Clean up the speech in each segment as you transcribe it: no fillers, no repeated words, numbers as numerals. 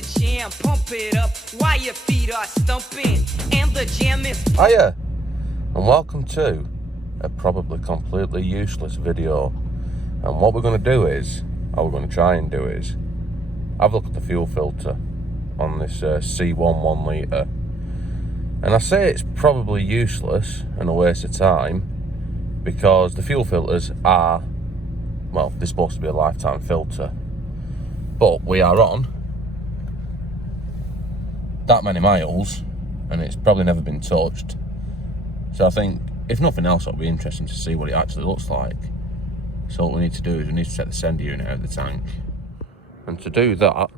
the jam, pump it up while your feet are stumping, and the jam is... Hiya, and welcome to a probably completely useless video. And what we're going to do is, or we're going to try and do is, have a look at the fuel filter on this C1 1 litre. And I say it's probably useless and a waste of time because the fuel filters are, well, they're supposed to be a lifetime filter. But we are on that many miles and it's probably never been touched. So I think, if nothing else, it'll be interesting to see what it actually looks like. So what we need to do is we need to set the sender unit out of the tank. And to do that,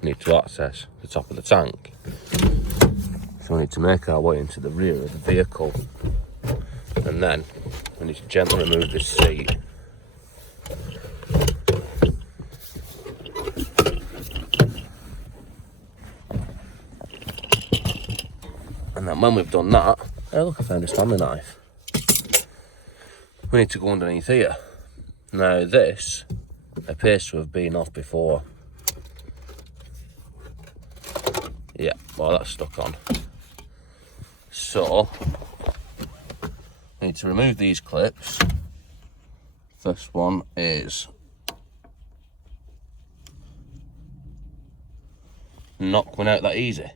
we need to access the top of the tank. So we need to make our way into the rear of the vehicle. And then we need to gently remove this seat. And then when we've done that, oh look, I found a Stanley knife. We need to go underneath here. Now this appears to have been off before. Yeah, well that's stuck on. So, we need to remove these clips. First one is not coming out that easy.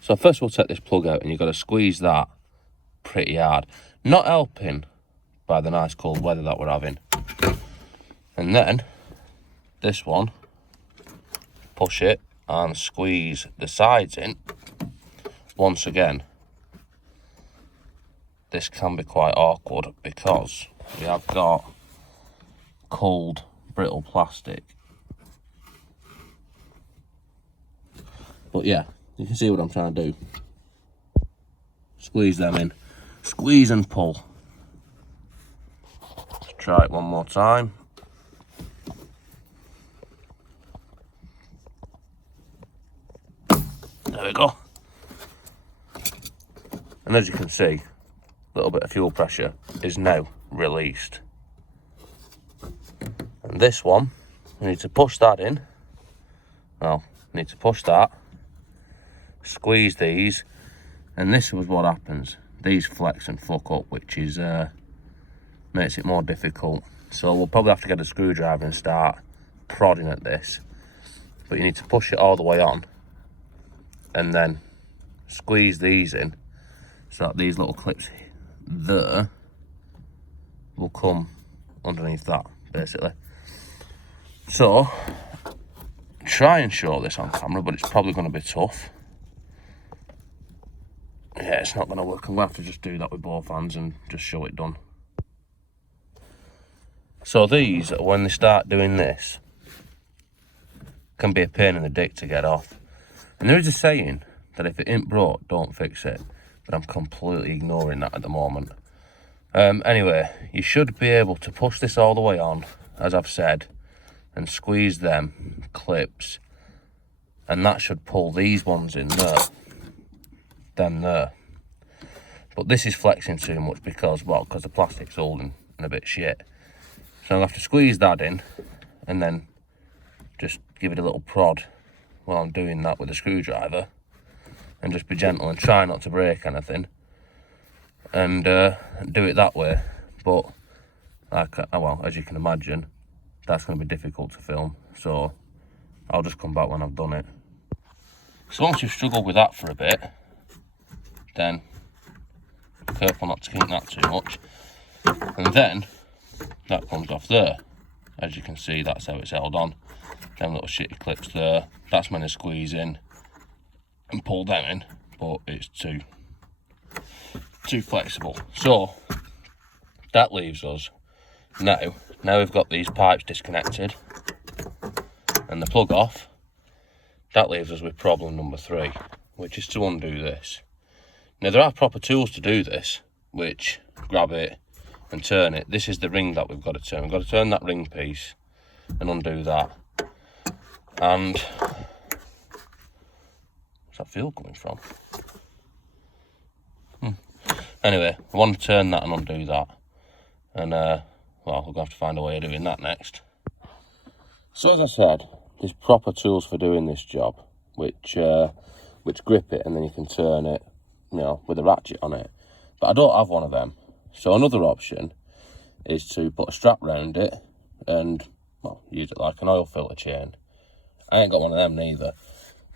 So first we'll take this plug out and you've got to squeeze that pretty hard. Not helping by the nice cold weather that we're having. And then this one, push it and squeeze the sides in. Once again, this can be quite awkward because we have got cold, brittle plastic. But yeah, you can see what I'm trying to do. Squeeze them in. Squeeze and pull. Let's try it one more time. There we go. And as you can see, a little bit of fuel pressure is now released. And this one, we need to push that in. Well, we need to push that. Squeeze these, and this was what happens. These flex and fuck up, which is makes it more difficult. So we'll probably have to get a screwdriver and start prodding at this. But you need to push it all the way on, and then squeeze these in, so that these little clips there will come underneath that, basically. So try and show this on camera, but it's probably going to be tough. Yeah, it's not going to work. I'm going to have to just do that with both hands and just show it done. So these, when they start doing this, can be a pain in the dick to get off. And there is a saying that if it ain't broke, don't fix it. But I'm completely ignoring that at the moment. Anyway, you should be able to push this all the way on, as I've said, and squeeze them clips. And that should pull these ones in there. Them there. But this is flexing too much because, well, because the plastic's holding and a bit shit. So I'll have to squeeze that in and then just give it a little prod while I'm doing that with a screwdriver, and just be gentle and try not to break anything, and do it that way. But like, well, as you can imagine, that's going to be difficult to film, so I'll just come back when I've done it. So once you've struggled with that for a bit, then be careful not to kink that too much, and then that comes off there. As you can see, that's how it's held on. Them little shitty clips there, that's meant to squeeze in and pull them in, but it's too flexible. So that leaves us now we've got these pipes disconnected and the plug off. That leaves us with problem number 3, which is to undo this. Now there are proper tools to do this, which grab it and turn it. This is the ring that we've got to turn. We've got to turn that ring piece and undo that. And where's that fuel coming from? Anyway, I want to turn that and undo that. And well, we're going to have to find a way of doing that next. So as I said, there's proper tools for doing this job, which grip it and then you can turn it, you know, with a ratchet on it. But I don't have one of them. So another option is to put a strap around it and, well, use it like an oil filter chain. I ain't got one of them neither.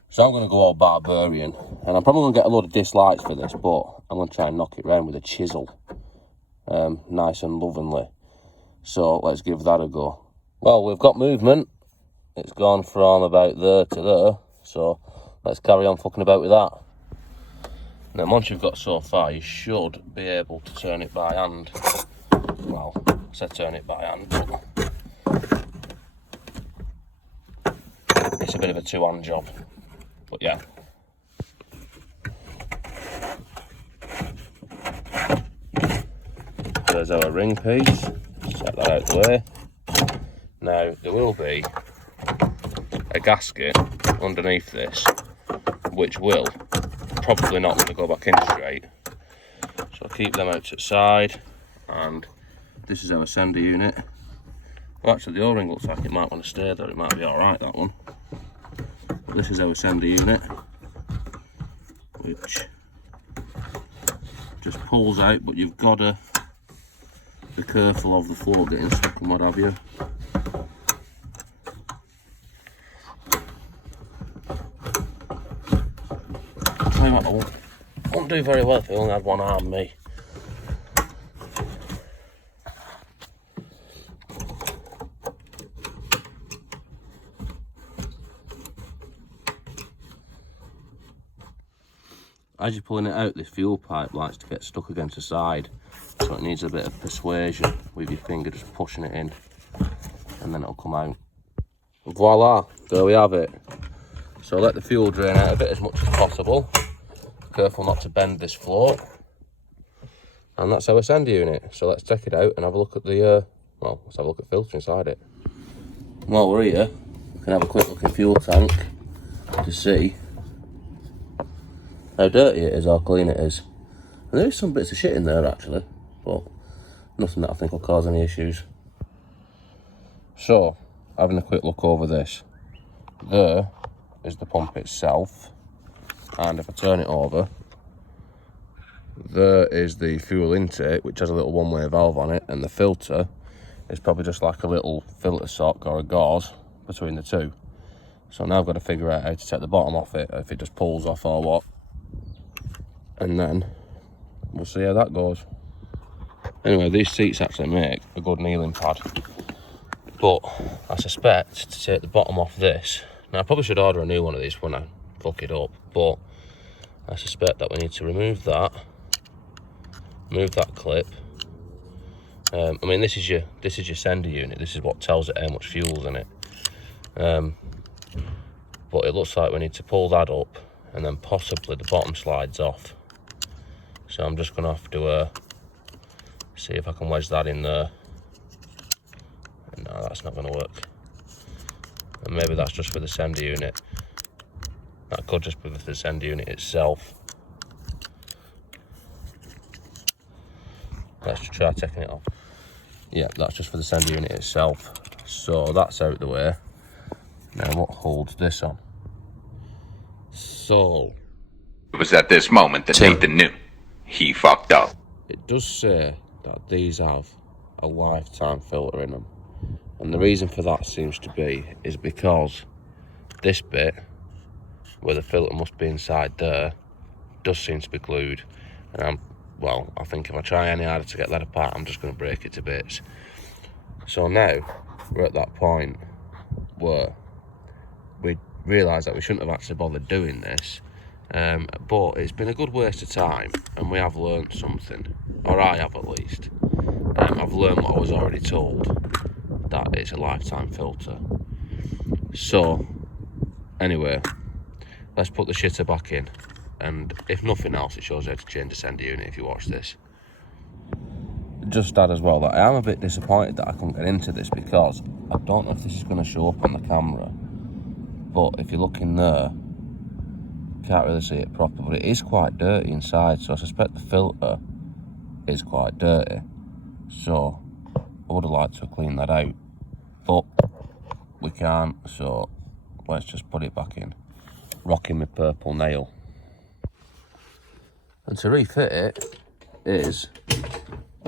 So I'm going to go all barbarian. And I'm probably going to get a load of dislikes for this, but I'm going to try and knock it round with a chisel. Nice and lovingly. So let's give that a go. Well, we've got movement. It's gone from about there to there. So let's carry on fucking about with that. Now, once you've got so far, you should be able to turn it by hand. Well, I said turn it by hand, but it's a bit of a two-hand job. But yeah. There's our ring piece. Set that out the way. Now, there will be a gasket underneath this, which will probably not going to go back in straight. So I'll keep them out to the side. And this is our sender unit. Well, actually, the O-ring looks like it might want to stay there. It might be alright, that one. But this is our sender unit, which just pulls out, but you've got to be careful of the floor getting stuck and what have you. I won't do very well if I only had one arm, me. As you're pulling it out, this fuel pipe likes to get stuck against the side, so it needs a bit of persuasion with your finger, just pushing it in, and then it'll come out. Voila, there we have it. So let the fuel drain out a bit as much as possible. Careful not to bend this float. And that's our sender unit. So let's check it out and have a look at the, well, let's have a look at filter inside it. While we're here, we can have a quick look at fuel tank to see how dirty it is, how clean it is. And there is some bits of shit in there actually, but nothing that I think will cause any issues. So, having a quick look over this, there is the pump itself, and if I turn it over, there is the fuel intake, which has a little one-way valve on it, and the filter is probably just like a little filter sock or a gauze between the two. So now I've got to figure out how to take the bottom off it, if it just pulls off or what. And then we'll see how that goes. Anyway, these seats actually make a good kneeling pad, but I suspect to take the bottom off this, now I probably should order a new one of these when I fuck it up, but I suspect that we need to remove that clip. I mean, this is your sender unit. This is what tells it how much fuel's in it. But it looks like we need to pull that up, and then possibly the bottom slides off. So I'm just going to have to see if I can wedge that in there. No, that's not going to work. And maybe that's just for the sender unit. That could just be for the sender unit itself. Let's just try taking it off. Yeah, that's just for the sender unit itself. So that's out the way. Now what holds this on? So it was at this moment that Nathan knew he fucked up. It does say that these have a lifetime filter in them. And the reason for that seems to be is because this bit, where the filter must be inside there, does seem to be glued. And I think if I try any harder to get that apart, I'm just going to break it to bits. So now we're at that point where we realise that we shouldn't have actually bothered doing this. But it's been a good waste of time, and we have learnt something, or I have at least. I've learned what I was already told, that it's a lifetime filter. So anyway, let's put the shitter back in, and if nothing else, it shows how to change the sender unit if you watch this. Just add as well that I am a bit disappointed that I couldn't get into this, because I don't know if this is going to show up on the camera, but if you look in there, can't really see it proper, but it is quite dirty inside, so I suspect the filter is quite dirty. So I would have liked to clean that out, but we can't, so let's just put it back in. Rocking my purple nail. And to refit it is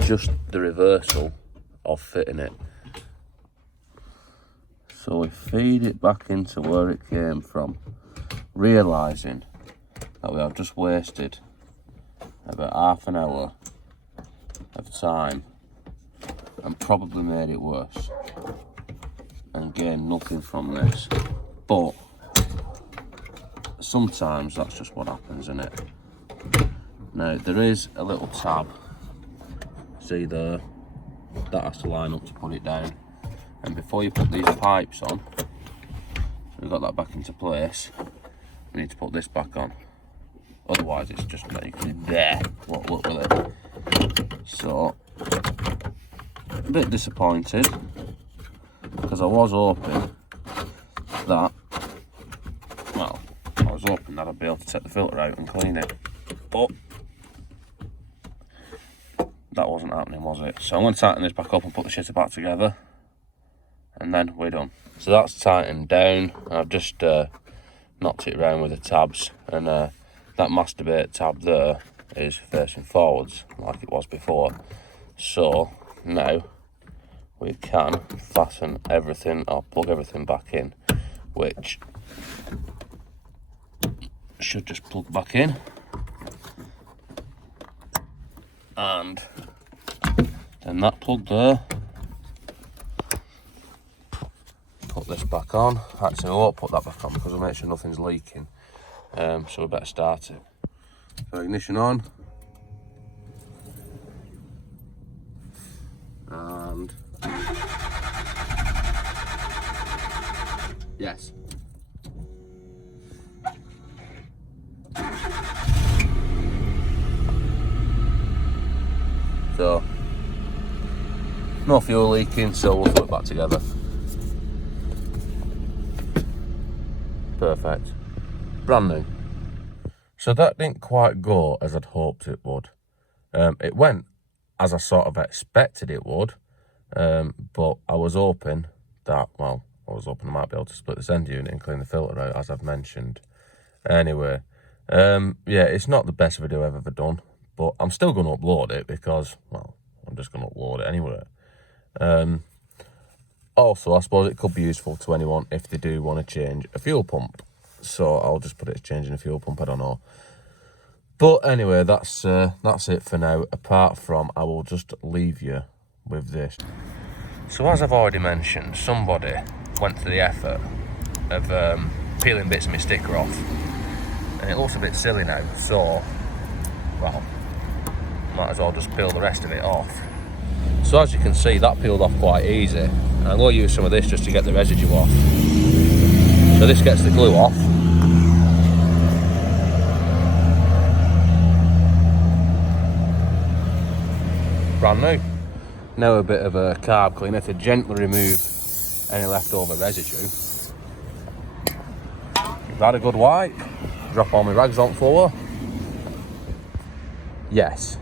just the reversal of fitting it. So we feed it back into where it came from, realising that we have just wasted about half an hour of time and probably made it worse and gained nothing from this. But sometimes that's just what happens, isn't it? Now there is a little tab, see there, that has to line up to put it down. And before you put these pipes on, so we've got that back into place, we need to put this back on. Otherwise it's just making there. What look with it. So, a bit disappointed, because I was hoping that, well, I was hoping that I'd be able to take the filter out and clean it. But that wasn't happening, was it? So I'm going to tighten this back up and put the shitter back together. And then we're done. So that's tightened down. I've just knocked it around with the tabs, and that masturbate tab there is facing forwards like it was before. So now we can fasten everything or plug everything back in, which should just plug back in. And then that plug there. Put this back on. Actually, I won't put that back on because we'll make sure nothing's leaking. So we better start it. So ignition on. And yes. So no fuel leaking, so we'll put it back together. Perfect. Brand new. So that didn't quite go as I'd hoped it would. It went as I sort of expected it would, but I was hoping that, well, I might be able to split this end unit and clean the filter out, as I've mentioned. Anyway, yeah, it's not the best video I've ever done, but I'm still going to upload it because, well, I'm just going to upload it anyway. Also, I suppose it could be useful to anyone if they do want to change a fuel pump. So I'll just put it as changing a fuel pump, I don't know. But anyway, that's it for now, apart from I will just leave you with this. So as I've already mentioned, somebody went to the effort of peeling bits of my sticker off. And it looks a bit silly now, so, well, might as well just peel the rest of it off. So as you can see, that peeled off quite easy. And I'm going to use some of this just to get the residue off. So this gets the glue off. Brand new. Now a bit of a carb cleaner to gently remove any leftover residue. Is that a good wipe? Drop all my rags on the floor. Yes.